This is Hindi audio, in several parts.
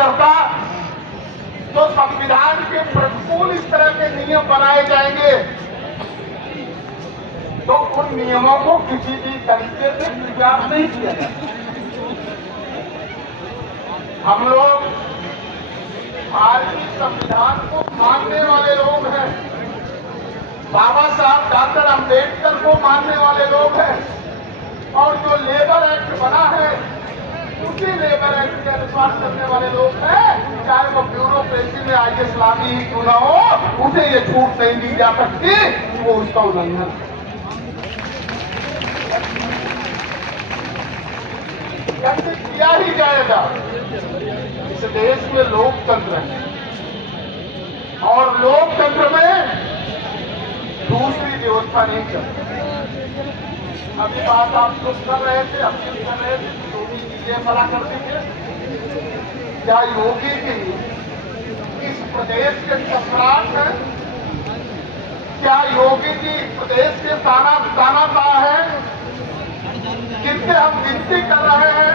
करता तो संविधान के प्रतिकूल इस तरह के नियम बनाए जाएंगे तो उन नियमों को किसी भी तरीके से स्वीकार नहीं किया जाता। हम लोग भारतीय संविधान को मानने वाले लोग हैं, बाबा साहब डॉक्टर अंबेडकर को मानने वाले लोग हैं और जो लेबर एक्ट बना है उसी लेबर एक्ट के अनुसार करने वाले लोग हैं। चाहे वो ब्यूरोक्रेसी में आइए इस्लामी ही क्यों ना हो, उसे ये छूट नहीं दी जा सकती कि वो उसका उल्लंघन कैसे किया ही जाएगा। इस देश में लोकतंत्र है और लोकतंत्र में दूसरी व्यवस्था नहीं चलती। अभी बात आप लोग कर रहे थे, हम कर रहे थे, योगी जी ये भला कर दीजिए। क्या योगी जी इस प्रदेश के सम्राट हैं? क्या योगी जी प्रदेश के तानाशाह हैं जिनसे हम विनती कर रहे हैं?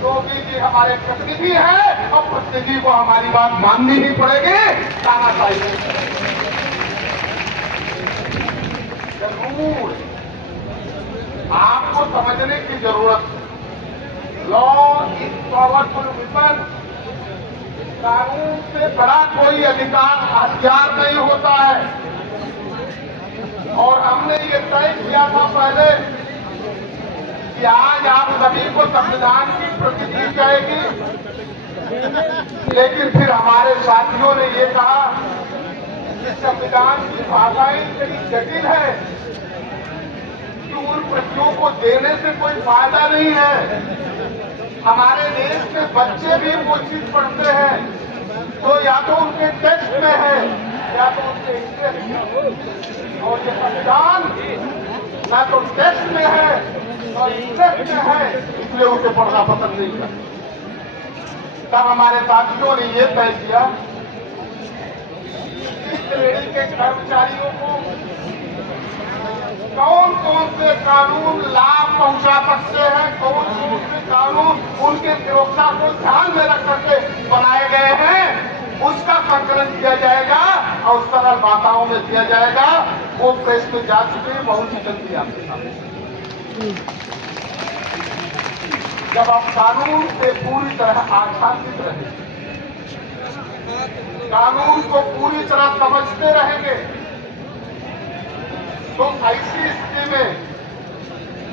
योगी जी हमारे प्रतिनिधि हैं और प्रतिनिधि को हमारी बात माननी ही पड़ेगी, तानाशाही जरूर आपको समझने की जरूरत है। Law is powerful weapon. कानून से बड़ा कोई हथियार नहीं होता है और हमने ये तय किया था पहले कि आज आप सभी को संविधान की प्रति दी जाएगी, लेकिन फिर हमारे साथियों ने ये कहा कि संविधान की भाषाएं इतनी जटिल है कि उन प्रतियों को देने से कोई फायदा नहीं है। हमारे देश के बच्चे भी वो चीज पढ़ते हैं तो या तो उनके टेक्स्ट में है या तो उनके इंटरेस्ट में, और ये संविधान ना तो टेक्स्ट में है और इंटरेस्ट में है, इसलिए उसे पढ़ना पसंद नहीं करते। तब हमारे साथियों ने ये तय किया इस श्रेणी के कर्मचारियों को कौन कौन से कानून लाभ पहुंचा सकते हैं, कौन कौन से कानून उनके सुरक्षा को ध्यान में रख करके बनाए गए हैं, उसका संकलन किया जाएगा और सरल भाषाओं में दिया जाएगा। वो प्रेस में जा चुके हैं, बहुत ही जल्दी आपके सामने। जब आप कानून से पूरी तरह आच्छादित रहेंगे, कानून को पूरी तरह समझते रहेंगे, तो ऐसी स्थिति में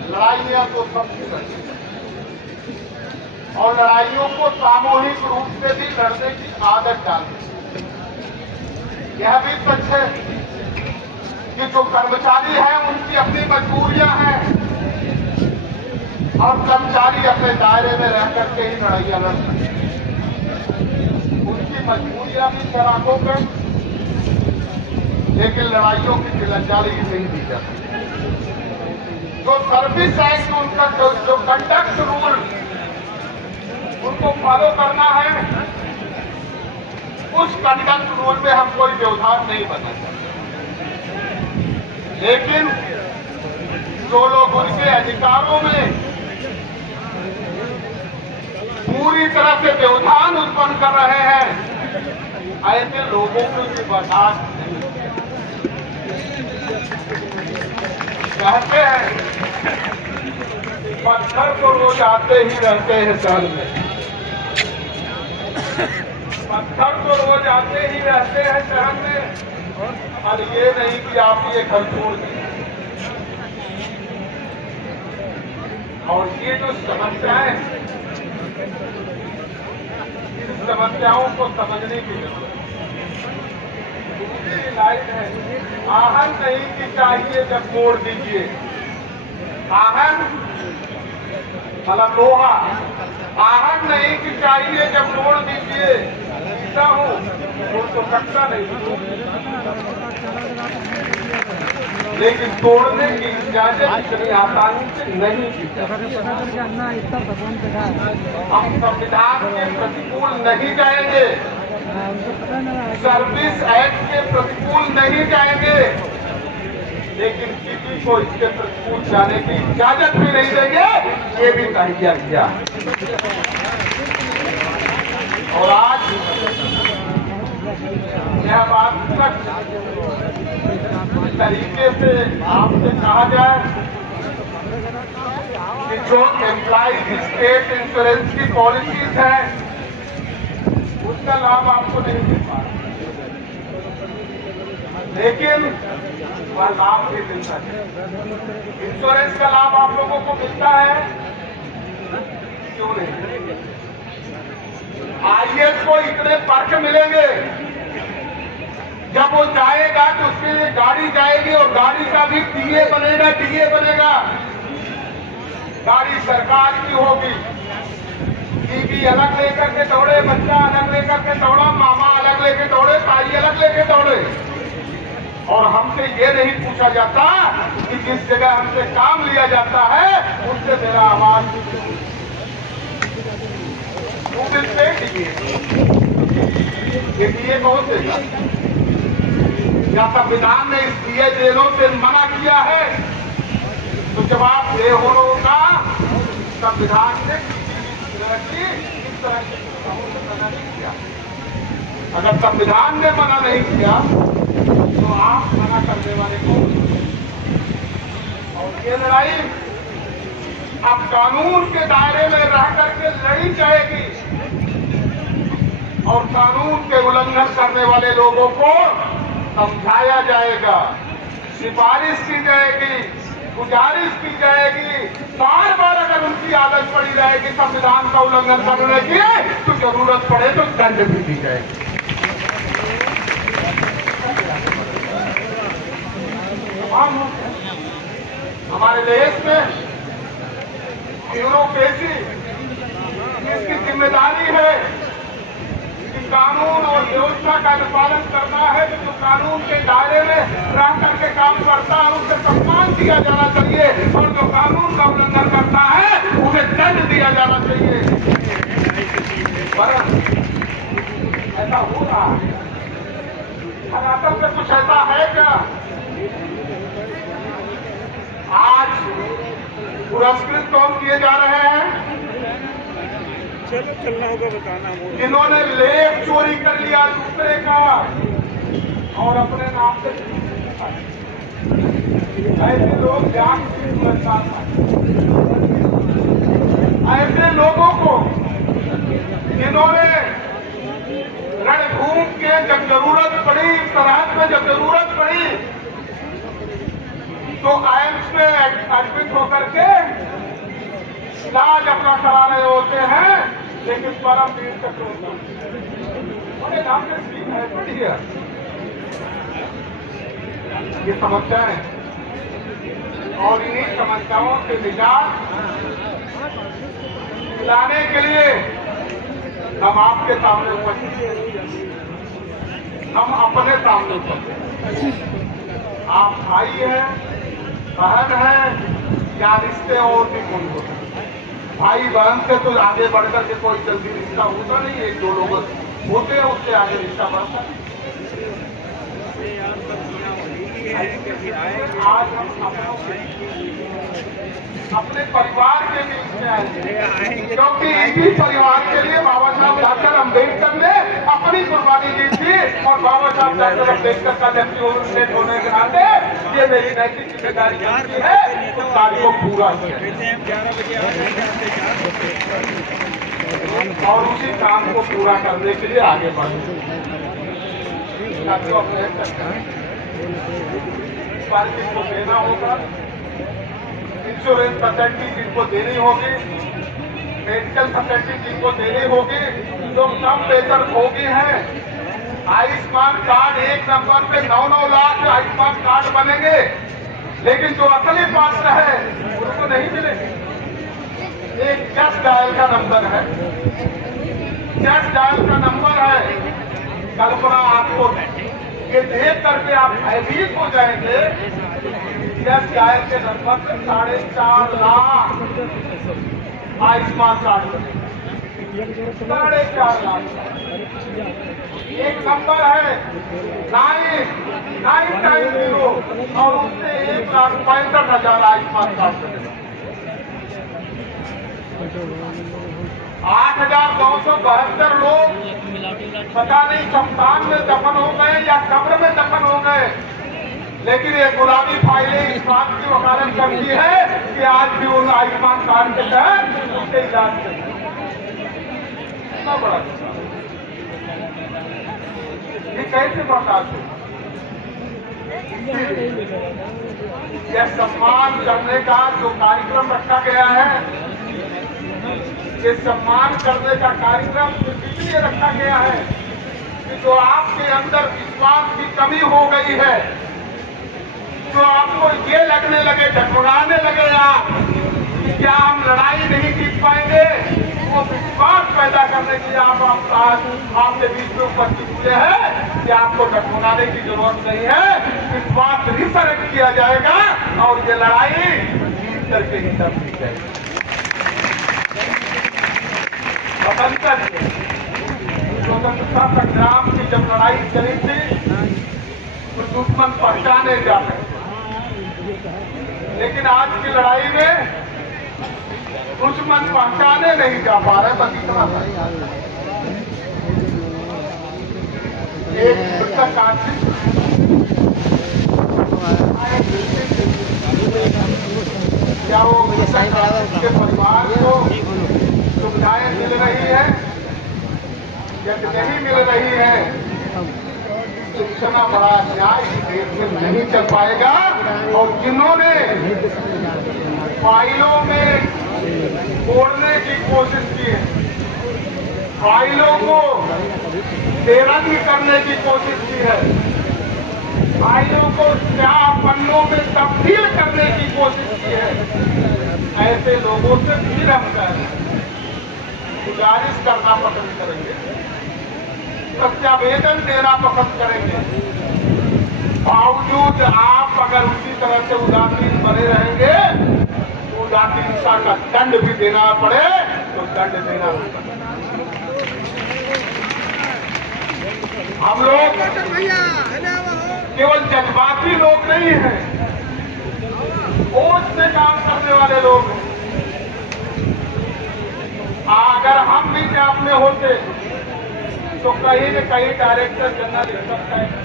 लड़ाइयां तो सबकी लड़ेंगी और लड़ाइयों को सामूहिक रूप से भी लड़ने की आदत डालनी। यह भी सच है कि जो कर्मचारी हैं उनकी अपनी मजबूरियां हैं और कर्मचारी अपने दायरे में रह करके ही लड़ाइयां लड़ सकते हैं। उनकी मजबूरियां भी सराखों पर, लेकिन लड़ाइयों की तिलंजाली नहीं दी जाती। जो सर्विस एक्ट उनका जो कंडक्ट रूल उनको फॉलो करना है, उस कंडक्ट रूल में हम कोई व्यवधान नहीं बना सकते, लेकिन जो लोग उनके अधिकारों में पूरी तरह से व्यवधान उत्पन्न कर रहे हैं, ऐसे लोगों को भी बर्दाश्त नहीं। कहते हैं पत्थर तो रोज आते ही रहते हैं सर में, पत्थर तो रोज आते ही रहते हैं शहर में, और ये नहीं कि आप ये घर छोड़ दीजिए। और ये जो समस्याएं, इन समस्याओं को समझने की जरूरत लाइट है। आहन नहीं की चाहिए जब मोड़ दीजिए, आहन मतलब लोहा, आहन नहीं की चाहिए जब मोड़ दीजिए। जीता हूँ तोड़ तो सकता नहीं, लेकिन तोड़ने की इजाजत इतनी आसानी से नहीं दी जाती। हम संविधान के प्रतिकूल नहीं जाएंगे, सर्विस एक्ट के प्रतिकूल नहीं जाएंगे, लेकिन किसी को इसके प्रतिकूल जाने की इजाजत भी नहीं देंगे, ये भी तय किया गया। तरीके से आपसे कहा जाए कि जो एम्प्लॉइज स्टेट इंश्योरेंस की पॉलिसीज है उसका लाभ आपको नहीं मिल पा रहा, लेकिन वह लाभ भी मिलता है। इंश्योरेंस का लाभ आप लोगों को मिलता है, क्यों नहीं? आईएएस को इतने पर्क मिलेंगे, जब वो जाएगा तो उसके लिए गाड़ी जाएगी और गाड़ी का भी टीए बनेगा। गाड़ी सरकार की होगी, बीवी अलग लेकर के दौड़े, बच्चा अलग लेकर के दौड़ा, मामा अलग लेके दौड़े, ताई अलग लेके दौड़े, और हमसे ये नहीं पूछा जाता कि जिस जगह हमसे काम लिया जाता है उससे मेरा आवाज ये कौन देगा? या संविधान ने इस दिए देनों से मना किया है? तो जवाब दे होगा संविधान ने इस तरह की मना नहीं किया। अगर संविधान ने मना नहीं किया तो आप मना करने वाले कौन? और ये लड़ाई अब कानून के दायरे में रह करके लड़ी जाएगी और कानून के उल्लंघन करने वाले लोगों को समझाया जाएगा, सिफारिश की जाएगी, गुजारिश की जाएगी। बार बार अगर उनकी आदत पड़ी रहेगी संविधान का उल्लंघन करने की तो जरूरत पड़े तो दंड भी दी जाएगी। हमारे देश में ब्यूरोक्रेसी इसकी जिम्मेदारी है कि कानून और व्यवस्था का अनुपालन करना है। जो कानून के दायरे में रह करके काम करता है उसे सम्मान दिया जाना चाहिए, और जो कानून का उल्लंघन करता है उसे दंड दिया जाना चाहिए। पर ऐसा हो रहा है कर्नाटक में, कुछ ऐसा है क्या? आज पुरस्कृत कौन किए जा रहे हैं? चलो चलना होगा बताना। जिन्होंने लेख चोरी कर लिया दूसरे का और अपने नाम से ऐसे लोग ऐसे लोगों को जिन्होंने रणभूमि के जब जरूरत पड़ी, सरहद में जब जरूरत पड़ी तो एम्स में एडमिट होकर के इलाज अपना करा रहे होते हैं, लेकिन परमवीर चक्रवर्ती नाम से ये समस्याएं, और इन्हीं समस्याओं से निजात दिलाने के लिए हम आपके सामने उपस्थित हैं, हम अपने सामने उपस्थित हैं। आप भाई हैं, बहन है, या रिश्ते और भी कोई होते हैं। भाई बहन से तो आगे बढ़कर के कोई जल्दी रिश्ता होता नहीं, एक दो लोग होते हैं उससे आगे रिश्ता बढ़ता है। आज हम अपने परिवार के बीच में आएंगे, क्योंकि इसी परिवार के लिए बाबा साहब डॉक्टर अम्बेडकर ने अपनी कुर्बानी दी थी, और बाबा साहब डॉक्टर अम्बेडकर का जबकि होने के नाते ये मेरी नैतिक जिम्मेदारी बनती है तो कार्य को पूरा किया, और उसी काम को पूरा करने के लिए आगे बढ़े। को देना होगा, इंश्योरेंस फैसिलिटी जिनको देनी होगी, मेडिकल फैसिलिटी जिनको देनी होगी, जो कम वेतन भोगी हैं, आयुष्मान कार्ड एक नंबर पे 9-9 लाख आयुष्मान कार्ड बनेंगे, लेकिन जो असली पात्र है उनको नहीं मिलेंगे। एक जस्ट डायल का नंबर है, जस्ट डायल का नंबर है। कल्पना आपको ये देख करके आप भयभीत हो जाएंगे, जस्ट डायल के नंबर से 4.5 लाख आयुष्मान कार्ड बने, 4.5 लाख। एक नंबर है 990 और उससे 1,65,000 आयुष्मान कार्ड बने। 8,972 लोग पता नहीं शमशान में दफन हो गए या कब्र में दफन हो गए, लेकिन ये गुलाबी फाइलें इस बात की वकालत करती है कि आज भी उन आयुष्मान कार्ड के तहत उसके इलाज करते हैं। कितना बड़ा ये कैसे बर्दाश्त हो? यह सम्मान करने का जो कार्यक्रम रखा गया है, ये सम्मान करने का कार्यक्रम इसलिए रखा गया है कि जो आपके अंदर विश्वास की कमी हो गई है, जो आपको ये लगने लगे, डगमगाने लगे कि क्या हम लड़ाई नहीं जीत पाएंगे, वो विश्वास पैदा करने के लिए आप आपके बीच में उपस्थित हुए हैं कि आपको डगमगाने की जरूरत नहीं है। विश्वास रिसरेक्ट किया जाएगा और ये लड़ाई जीत करके ही तब जीत जाएगी। स्वतंत्रता संग्राम की जब लड़ाई चली थी तो दुश्मन पहचाने जाते थे, लेकिन आज की लड़ाई में दुश्मन पहचाने नहीं जा पा रहे। बस इतना एक मृतक आर्थिक क्या वो मृतक के परिवार को सुविधाएं मिल रही है या नहीं मिल रही है, इतना बड़ा न्याय देश में नहीं चल पाएगा। और जिन्होंने फाइलों में तोड़ने की कोशिश की है, फाइलों को बेरंग करने की कोशिश की है, फाइलों को चार पन्नों में तब्दील करने की कोशिश की है, ऐसे लोगों से फिर हम गुजारिश करना पसंद करेंगे, सत्यावेदन देना पसंद करेंगे। बावजूद आप अगर उसी तरह से उदासीन बने रहेंगे तो उदासीनता का दंड भी देना पड़े तो दंड देना होगा। हम लोग केवल जज्बाती लोग नहीं हैं, सोच से काम करने वाले लोग हैं। अगर हम भी कैब में होते तो कहीं न कहीं डायरेक्टर जनरल इनकम टैक्स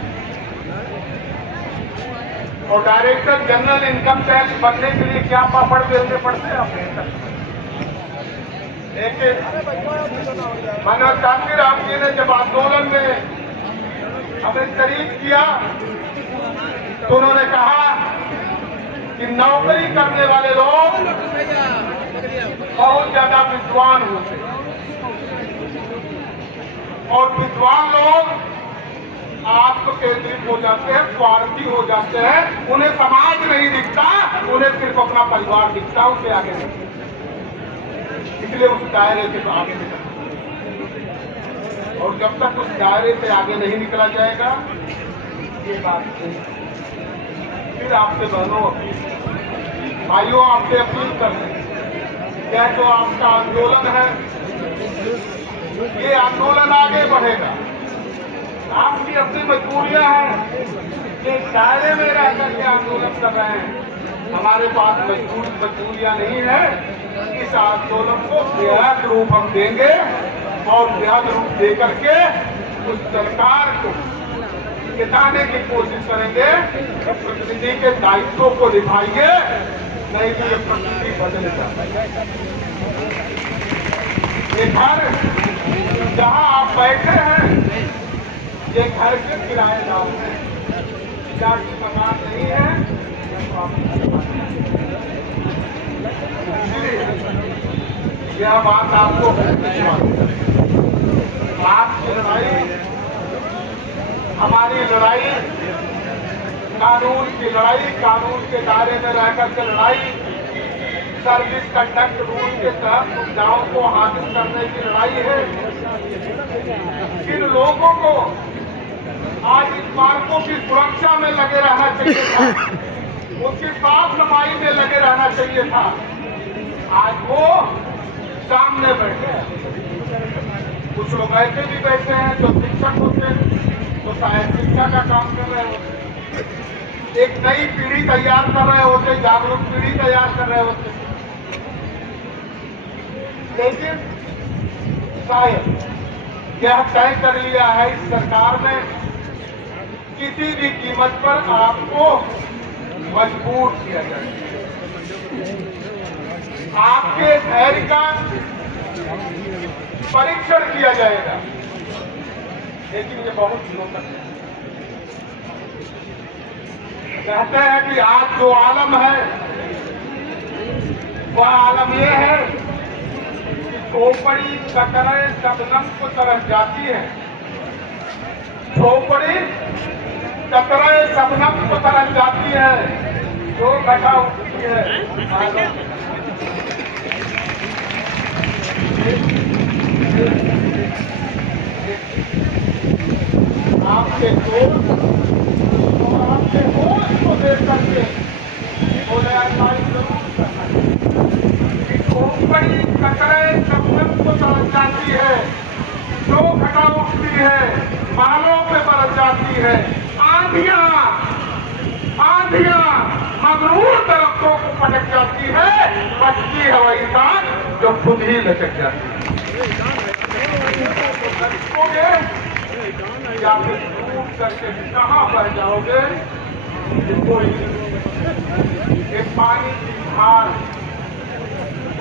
और डायरेक्टर जनरल इनकम टैक्स बनने के लिए क्या पापड़ बेलने पड़ते हैं अपने। मनोज कांतिराम जी ने जब आंदोलन में हमें शरीक किया तो उन्होंने कहा कि नौकरी करने वाले लोग बहुत ज्यादा विद्वान होते हैं और विद्वान लोग आत्म केंद्रित हो जाते हैं, स्वार्थी हो जाते हैं, उन्हें समाज नहीं दिखता, उन्हें सिर्फ अपना परिवार दिखता, उससे आगे नहीं, इसलिए उस दायरे से आगे निकल। और जब तक उस दायरे से आगे नहीं निकला जाएगा ये बात नहीं। फिर आपसे बहनों अपील, भाइयों आपसे अपील करते हैं, क्या जो आपका आंदोलन है ये आंदोलन आगे बढ़ेगा। आपकी अपनी मजबूरियां हैं, ये दायरे में रह करके आंदोलन कर रहे हैं, हमारे पास मजबूरियां नहीं है। इस आंदोलन को बेहद रूप हम देंगे और बेहद रूप दे करके उस सरकार को जिताने की कोशिश करेंगे कि प्रतिनिधि के दायित्वों को निभाइए, नहीं तो ये प्रकृति बदल जाएगी। ये घर जहां आप बैठे हैं ये घर के किराएदार हैं, जाति मकान नहीं है। यह बात आपको आपकी लड़ाई, हमारी लड़ाई कानून की लड़ाई, कानून के दायरे में रहकर के लड़ाई, सर्विस कंडक्ट रूल के तहत सुविधाओं को हासिल करने की लड़ाई है। इन लोगों को आज इन पार्कों की सुरक्षा में लगे रहना चाहिए था, उसकी साफ सफाई में लगे रहना चाहिए था। आज वो सामने बैठे हैं, कुछ लोग ऐसे भी बैठे हैं जो शिक्षक होते हैं, तो शायद शिक्षा का काम कर रहे होते, एक नई पीढ़ी तैयार कर रहे होते, जागरूक पीढ़ी तैयार कर रहे होते। लेकिन शायद यह तय कर लिया है इस सरकार ने किसी भी कीमत पर आपको मजबूर किया जाएगा। आपके धैर्य का परीक्षण किया जाएगा। लेकिन ये बहुत दिनों तक कहते हैं कि आज जो आलम है वह आलम ये है कि खोपड़ी कतरे शबनम को तरस जाती है। खोपड़ी कतरे शबनम को तरस जाती है, जो घटा उठती है। आपके दोस्त और आपके होश को देख करके बोले जरूर करना कि खोपड़ी कतरे शबनम को तरस जाती है, जो घटा उठती है, महलों पे बरस जाती है। आंधियां मगरूर दरख्तों को पटक जाती है, बचती है वही सांस जो खुद ही लटक जाती है। या फिर टूट करके कहाँ पर जाओगे? कोई एक पानी की धार,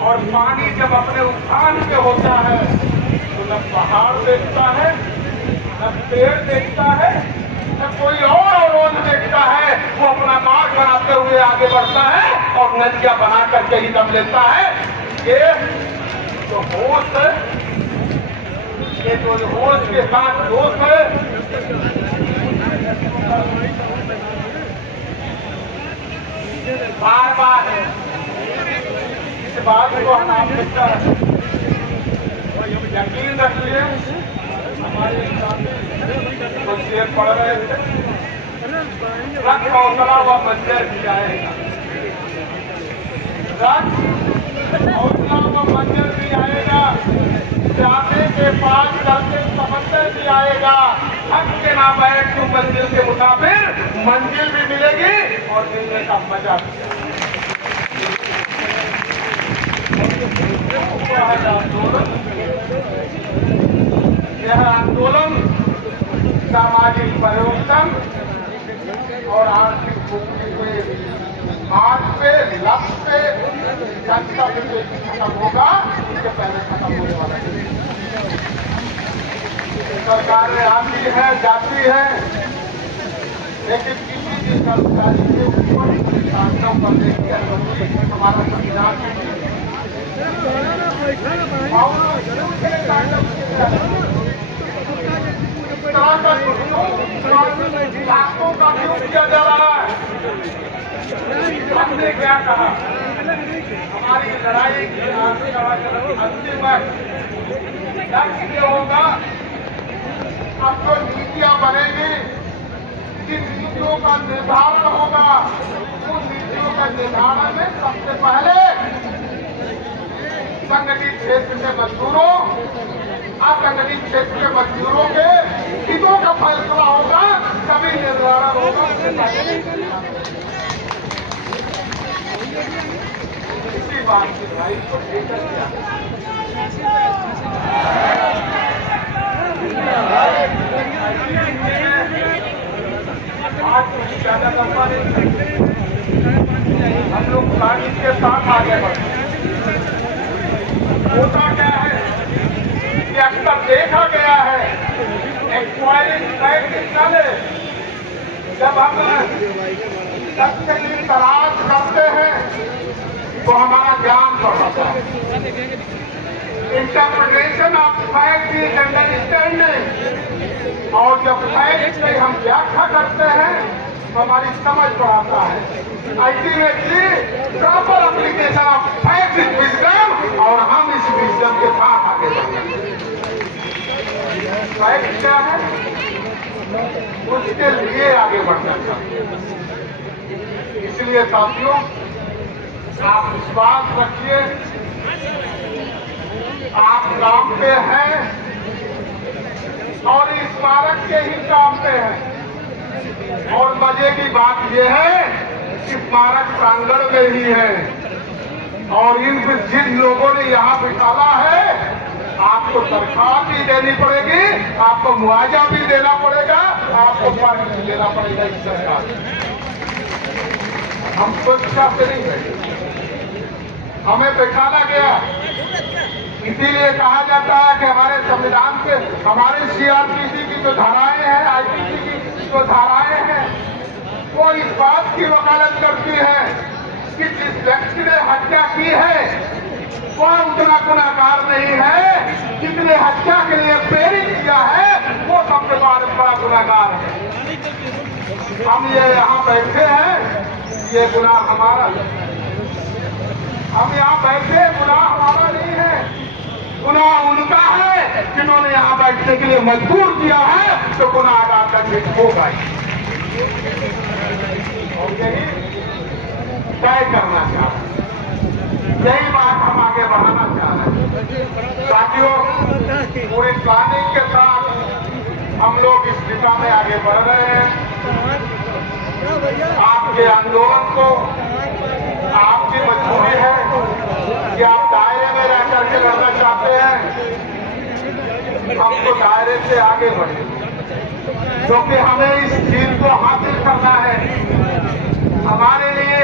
और पानी जब अपने उफान पे होता है तो न पहाड़ देखता है, न पेड़ देखता है, न कोई और अवरोध देखता है। वो अपना मार्ग बनाते हुए आगे बढ़ता है और नदियां बना करके ही दम लेता है। ये तो होश है, ये जो होश के साथ दोष है, बार बार इस बात को हम आपसे यकीन रखिए। हमारे तो शेर पढ़ रहे थे, रख हौसला व मंजर भी आएगा, रख हौसला व मंजर भी आएगा, जाने के पास चलते समंदर भी आएगा। हक के ना बैठ तू मंजिल के मुसाफिर, मंजिल भी मिलेगी और मिलने का मजा भी आएगा। यह आंदोलन सामाजिक परिवर्तन और आर्थिक मुक्ति के मार्ग पे, लक्ष्य पे, गंतव्य पे खत्म होगा, इससे पहले खत्म होने वाला है। सरकारें आती है जाती है, लेकिन किसी भी कर्मचारी के ऊपर शासनों पर देखिए हमारा संविधान लाखों का क्यों किया जा रहा है? हमने क्या कहा? हमारी लड़ाई की अंतिम लक्ष्य होगा, अब जो नीतियां बनेगी, जिन नीतियों का निर्धारण होगा, उन नीतियों का निर्धारण में सबसे पहले संगठित क्षेत्र के मजदूरों, असंगठित क्षेत्र के मजदूरों के हितों का फैसला होगा, तभी निर्धारण होगा। इसी बात की लड़ाई को लेकर आज कुछ ज्यादा लंबा नहीं, हम लोग तारीख के साथ आगे बढ़ते हैं। होता क्या है कि अक्सर देखा गया है, एक्वायरिंग प्रैक्टिस जब हम सत्य की तलाश करते हैं तो हमारा ज्ञान बढ़ता है। Interpretation of fact is understanding, और जब फैक्ट की हम व्याख्या करते हैं तो हमारी समझ बढ़ाता है। Ultimately proper application of fact is wisdom, और हम इस विजडम के साथ आगे बढ़ते हैं। फैक्ट क्या है? उसके लिए आगे बढ़ना चाहिए। इसलिए साथियों, आप विश्वास रखिए, आप काम पे हैं और इस स्मारक के ही काम पे हैं। और मजे की बात यह है कि स्मारक प्रांगण में ही है, और जिन लोगों ने यहाँ बिठाला है, आपको तनख्वाह भी देनी पड़ेगी, आपको मुआवजा भी देना पड़ेगा, आप आपको परमिशन लेना पड़ेगा इस सरकार से। हम स्वेच्छा से नहीं बैठे, हमें बैठाना गया। इसीलिए कहा जाता है कि हमारे संविधान के, हमारे सीआरपीसी की जो धाराएं हैं, आईपीसी की जो धाराएं हैं, वो इस बात की वकालत करती है कि जिस व्यक्ति ने हत्या की है वह उतना गुनाहगार नहीं है, जिसने हत्या के लिए प्रेरित किया है वो सबसे बड़ा गुनाहगार है। हम ये यहाँ बैठे हैं, ये गुनाह हमारा है। हम यहाँ बैठे, गुनाह हमारा नहीं है, गुनाह उनका है जिन्होंने यहाँ बैठने के लिए मजबूर किया है, तो गुनाहगार का ठीक होगा ही। और यही तय करना चाह रहे हैं, यही बात हम आगे बढ़ाना चाह रहे हैं। साथियों, पूरी प्लानिंग के साथ हम लोग इस दिशा में आगे बढ़ रहे हैं। आपके आंदोलन को, आपकी मजबूरी है कि आप दायरे में रह करके लड़ना चाहते हैं। हम तो दायरे से आगे बढ़े, क्योंकि हमें इस चीज को हासिल करना है। हमारे लिए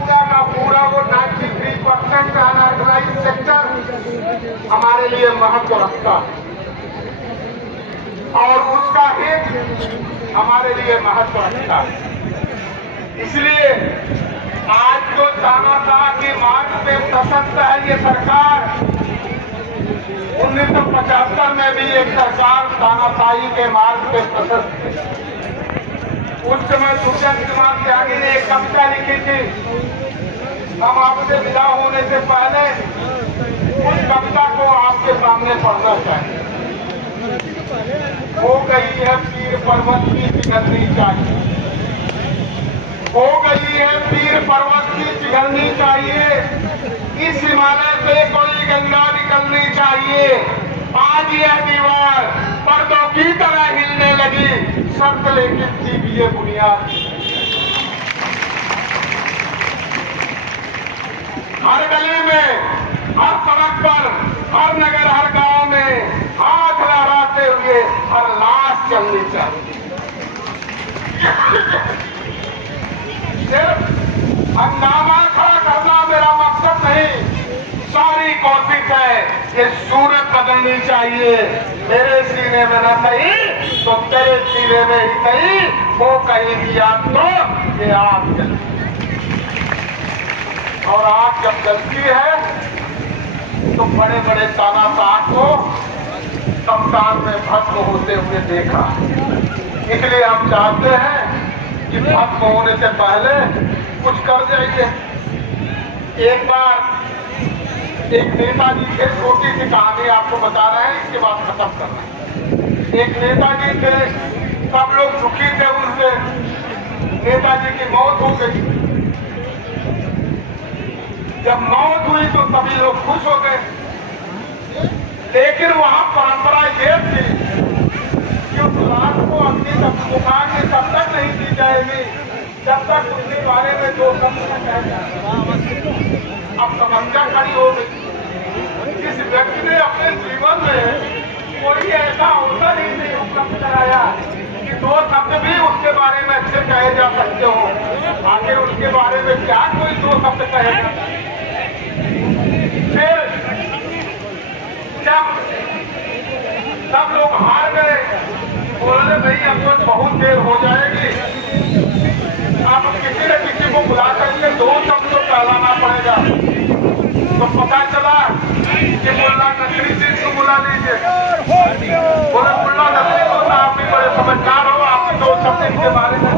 पूरा का पूरा वो 93% अनऑर्गेनाइज्ड सेक्टर हमारे लिए महत्व रखता है और उसका हित हमारे लिए महत्व रखता है। इसलिए आज जो तानाशाह के मार्ग पे सशक्त है ये सरकार, 1975 में भी एक सरकार तानाशाही के मार्ग पे सशक्त है। उस समय दुष्यंत कुमार त्यागी ने एक कविता लिखी थी। हम आपसे विदा होने से पहले उस कविता को आपके सामने पढ़ना चाहिए। हो गई है पीर पर्वत की पिघलनी चाहिए, हो गई है पीर पर्वत की पिघलनी चाहिए, इस हिमालय से कोई गंगा निकलनी चाहिए। आज यह दीवार पर्दों की तरह हिलने लगी, शर्त लेकिन थी भी ये बुनियाद। हर गली में, हर सड़क पर, हर नगर, हर गांव में हाथ लहराते हुए हर लाश चलनी चाहिए। सिर्फ हंगामा खड़ा करना मेरा मकसद नहीं, सारी कोशिश है कि सूरत बदलनी चाहिए। मेरे सीने में न सही तो तेरे सीने में ही सही, वो कहीं भी आग तो ये आग जलती, और आग जब जलती है तो बड़े बड़े तानाशाह को शमशान में भस्म होते हुए देखा। इसलिए हम चाहते हैं कि भस्म होने से पहले कुछ कर जाइए। एक बार एक नेताजी थे, छोटी सी कहानी आपको बता रहे हैं, इसके बाद खत्म करना है। एक नेताजी थे, सब लोग दुखी थे उनसे, नेताजी की मौत हो गई। जब मौत हुई तो सभी लोग खुश हो गए, लेकिन वहां परंपरा ये थी कि उस लाश को अपनी मुखा के तब तक नहीं दी जाएगी जब तक उसके बारे में जो शब्द न कह जाए। अब समस्या खड़ी हो गई। जिस व्यक्ति ने अपने जीवन में कोई ऐसा अवसर ही नहीं उपलब्ध कराया कि दो शब्द भी उसके बारे में अच्छे कहे जा सकते हो, आगे उसके बारे में क्या कोई दो शब्द कहेगा। फिर जब सब लोग हार गए, बोले नहीं अब तो बहुत देर हो जाएगी, अब किसी न किसी को बुला करके दो शब्द तो कहलाना पड़ेगा। तो पता चला कि मुल्ला नकवी जी को बुला लीजिए। बोले मुल्ला नकवी को आप भी बड़े समझदार हो, आप दो शब्द इनके बारे में।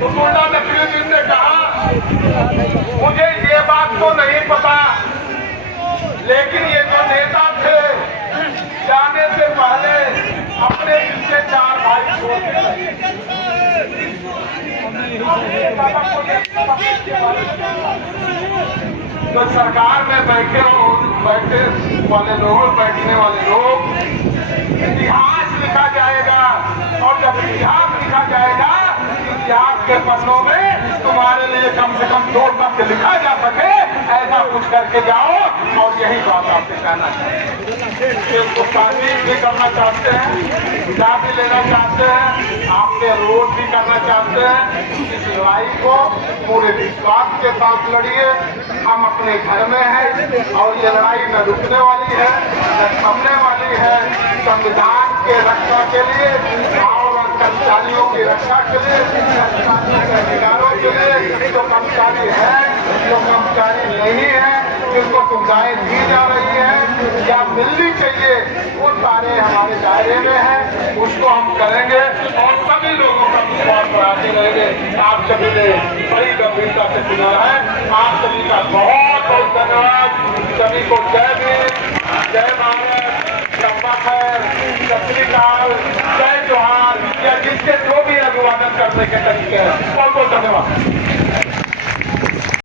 तो मुल्ला नकवी जी ने कहा मुझे ये बात तो नहीं पता, लेकिन ये जो नेता थे जाने से पहले अपने पीछे चार भाई छोड़ गए। तो सरकार में बैठे वाले लोग, बैठने वाले लोग, इतिहास लिखा जाएगा, और जब इतिहास लिखा जाएगा, इतिहास के पन्नों में तुम्हारे लिए कम से कम दो शब्द लिखा जा सके ऐसा कुछ करके जाओ। और यही बात आपसे कहना चाहिए कि उसको तारीफ भी करना चाहते हैं, विदा भी लेना चाहते हैं, आपके रोड भी करना चाहते हैं। इस लड़ाई को पूरे विश्वास के साथ लड़िए। हम अपने घर में हैं और ये लड़ाई न रुकने वाली है न थमने वाली है। संविधान के रक्षा के लिए और कर्मचारियों की रक्षा के लिए, कर्मचारियों के अधिकारों के लिए, जो कर्मचारी है जो कर्मचारी नहीं है जिनको सुविधाएं दी जा रही है या मिलनी चाहिए, वो सारे हमारे दायरे में है। उसको हम करेंगे और सभी लोगों का विश्वास बढ़ाते रहेंगे। आप सभी ने बड़ी गंभीरता से सुना है। आप सभी का बहुत